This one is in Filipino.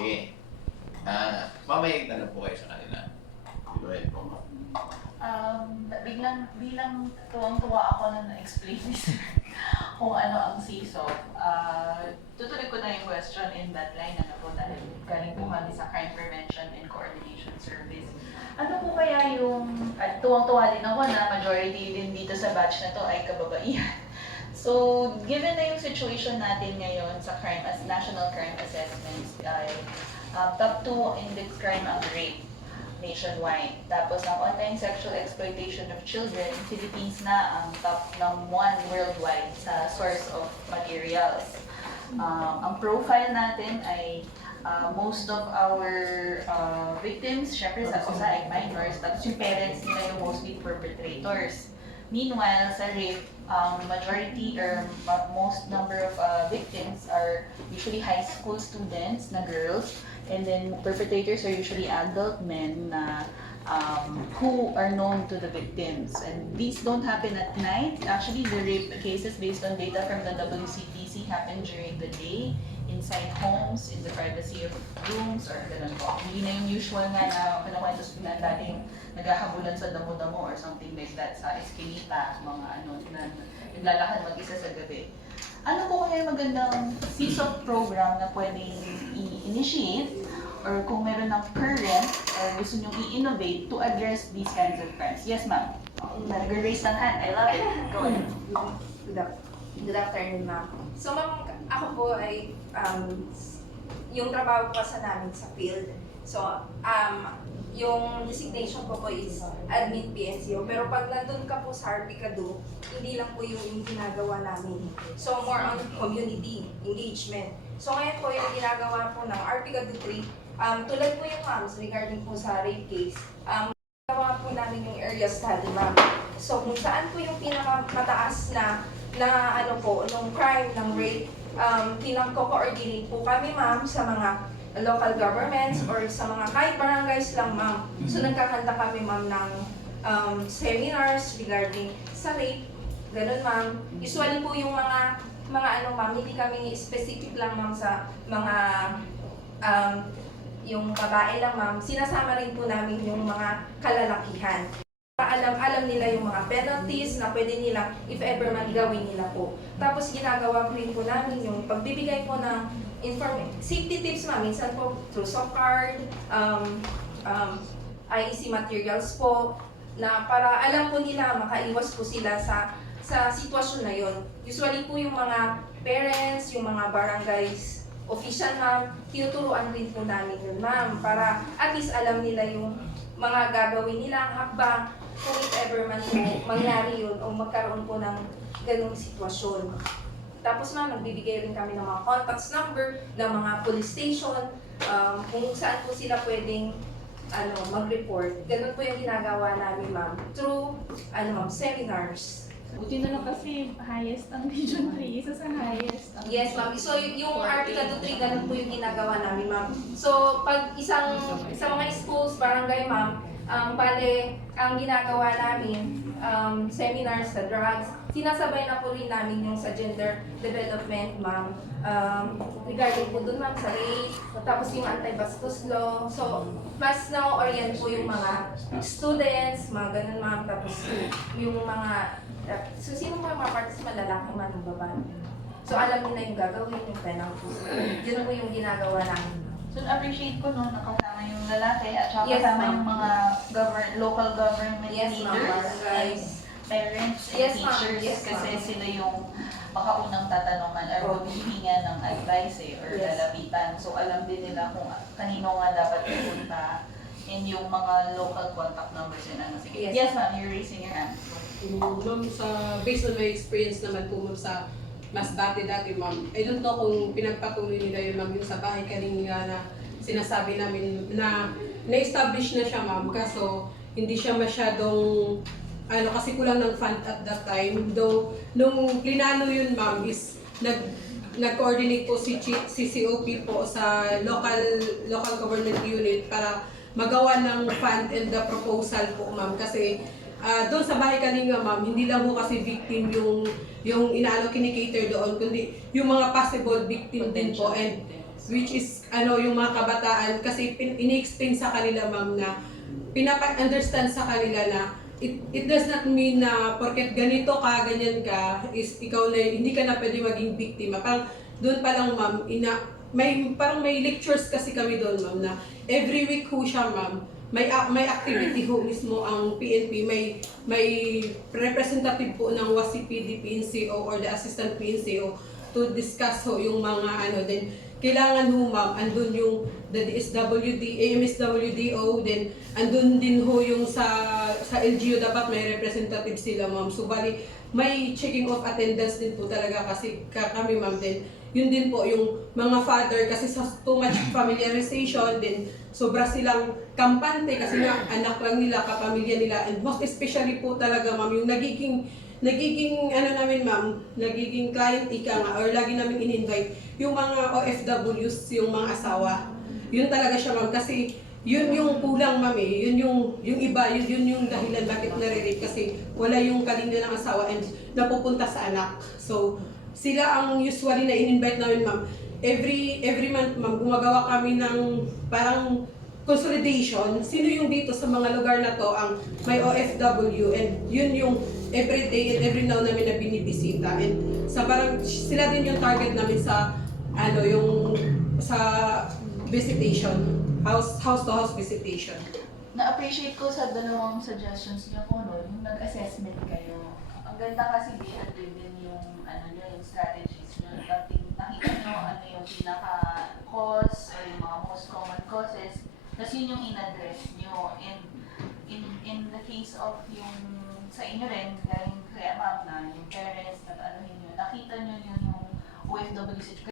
Sige. Mamay tanong po kayo sa kanila. Go ahead po, ma'am. Bilang tuwang-tuwa ako na na-explain ni sir kung ano ang CSOP, tutuloy ko na yung question in that line, ano po, dahil galing po kami sa Crime Prevention and Coordination Service. Ano po kaya yung, at tuwang-tuwa din ako na majority din dito sa batch na to ay kababaihan. So, given na yung situation natin ngayon sa crime as national crime assessments, ay top 2 index crime ang rape nationwide. Tapos ang online sexual exploitation of children in Philippines na ang top ng 1 worldwide sa source of materials. Ang profile natin ay most of our victims, syempre sa ay minors, tapos yung parents nila yung mostly perpetrators. Meanwhile, sa rape, majority or most number of victims are usually high school students na girls, and then perpetrators are usually adult men na who are known to the victims. And these don't happen at night. Actually, the rape cases based on data from the WCPC happen during the day, inside homes, in the privacy of rooms, or ganun po. Hindi na yung usual nga na pinakwento sa dating naghahabulan sa damo-damo or something like that sa eskinita, mga ano, na naglalakad mag-isa sa gabi. Ano po kaya magandang CSOP program na pwedeng i-initiate or kung meron ng current or gusto nyo i-innovate to address these kinds of crimes? Yes, ma'am. Nag-raise ng hand. I love it. Go ahead. Good afternoon, ma'am. So, ma'am, ako po ay yung trabaho ko sa namin sa field. So, yung designation ko is admit PNCO. Pero pag nandun ka po sa RPCADU, hindi lang po yung ginagawa namin. So, more on community engagement. So, ngayon po yung ginagawa po ng RPCADU 3, tulad po yung ma'am regarding po sa rape case, ginagawa po namin yung area study, ma'am. So, kung saan po yung pinakamataas na ano po, nung crime ng rape, pinag-coordinate po kami, ma'am, sa mga local governments or sa mga kahit barangays lang, ma'am. So, nagkakanta kami, ma'am, ng seminars regarding sa rape. Ganun, ma'am. Usually po yung mga ano, ma'am, hindi kami specific lang, ma'am, sa mga yung babae lang, ma'am. Sinasama rin po namin yung mga kalalakihan. Alam nila yung mga penalties na pwede nila if ever man gawin nila po. Tapos ginagawa rin po namin yung pagbibigay po ng safety tips, ma'am. Minsan po through soft card, IEC materials po, na para alam po nila, makaiwas po sila sa sitwasyon na yon. Usually po yung mga parents, yung mga barangays official, ma'am, tinuturuan rin po namin yun, ma'am, para at least alam nila yung mga gagawin nila, ang hakbang, kung if ever man po mangyari yun o magkaroon po ng ganung sitwasyon. Tapos, ma'am, nagbibigay rin kami ng mga contacts number ng mga police station, kung saan po sila pwedeng mag-report. Ganun po yung ginagawa namin, ma'am, through seminars. Buti na lang kasi highest ang Region 3, isa sa highest. Yes, ma'am. So, yung Article 3, ganun po yung ginagawa namin, ma'am. So, pag sa mga schools, barangay, ma'am, bale, ang ginagawa namin, seminars sa drugs, sinasabay na po rin namin yung sa gender development, ma'am. Regarding po dun, ma'am, sa rape, tapos yung anti-bastos law. So, mas na-orient po yung mga students, mga ganun, ma'am. Tapos yung mga, so sino po yung mga participant, lalaki man o babae? So, alam nila yung gagawin, yung penalties. Yun po yung ginagawa namin. So, appreciate ko no, nakasama yung lalaki at saka Yes, kasama ma'am. yung mga local government Yes, ma'am. leaders, Guys. parents, and Yes, ma'am. teachers, Yes, kasi ma'am. sila yung makaunang tatanungan or humihinga ng advice or Yes. lalapitan. So, alam din nila kung kanino nga dapat pupunta and yung mga local contact numbers yun. Ano, sige. Yes. Yes, ma'am, you're raising your hand. Ma'am, based on my experience naman po, ma'am, sa mas dati-dati, ma'am, I don't know kung pinagpatuloy nila yun, ma'am, yung sa bahay kanina na sinasabi namin na na-establish na siya, ma'am, kaso hindi siya masyadong, kasi kulang ng fund at that time. Though, nung plinano yun, ma'am, is nag-coordinate po si CCOP po sa local government unit para magawa ng fund and the proposal po, ma'am, kasi doon sa bahay kanina, ma'am, hindi lang po kasi victim yung kini-cater doon, kundi yung mga possible victim din po. And which is yung mga kabataan kasi ini-explain sa kanila ma'am na pinapa-understand sa kanila na it does not mean na porket ganito ka, ganyan ka, is ikaw na, hindi ka na pwede maging biktima. Parang doon pa lang ma'am, parang may lectures kasi kami doon ma'am na every week ho siya ma'am, may activity ho mismo ang PNP, may representative po ng WASI-PD, PNCO or the assistant PNCO to discuss ho yung mga then kailangan ho ma'am, andun yung the DSWD, AMSWDO, then andun din ho yung sa LGU dapat may representative sila ma'am. So bali, may checking of attendance din po talaga kasi kami ma'am din. Yun din po yung mga father kasi sa too much familiarization din, sobra silang kampante kasi nga anak lang nila, kapamilya nila, and most especially po talaga ma'am, yung nagiging namin ma'am, nagiging client ika nga or lagi namin in-invite yung mga OFWs, yung mga asawa. Yun talaga siya ma'am kasi yun yung kulang ma'am yun yung iba, yun yung dahilan bakit nare-rate kasi wala yung kalinga ng asawa and napupunta sa anak. So sila ang usually na in-invite namin ma'am. Every month ma'am, gumagawa kami ng parang consolidation. Sino yung dito sa mga lugar na to ang may OFW, and yun yung every day and every now namin na binibisita. And sa parang sila din yung target namin sa yung sa visitation, house to house visitation. Na-appreciate ko sa dalawang suggestions niyo po, no, yung nag-assessment kayo. Ang ganda kasi data-driven yung yung strategies niyo. Nakita niyo yung pinaka-cause or yung mga most common causes. Tapos yun yung in-address niyo. And in the case of yung sa inyo rin, galing kaya ma'am na yung parents, nag-anuhin niyo, nakita niyo yung OFW situation.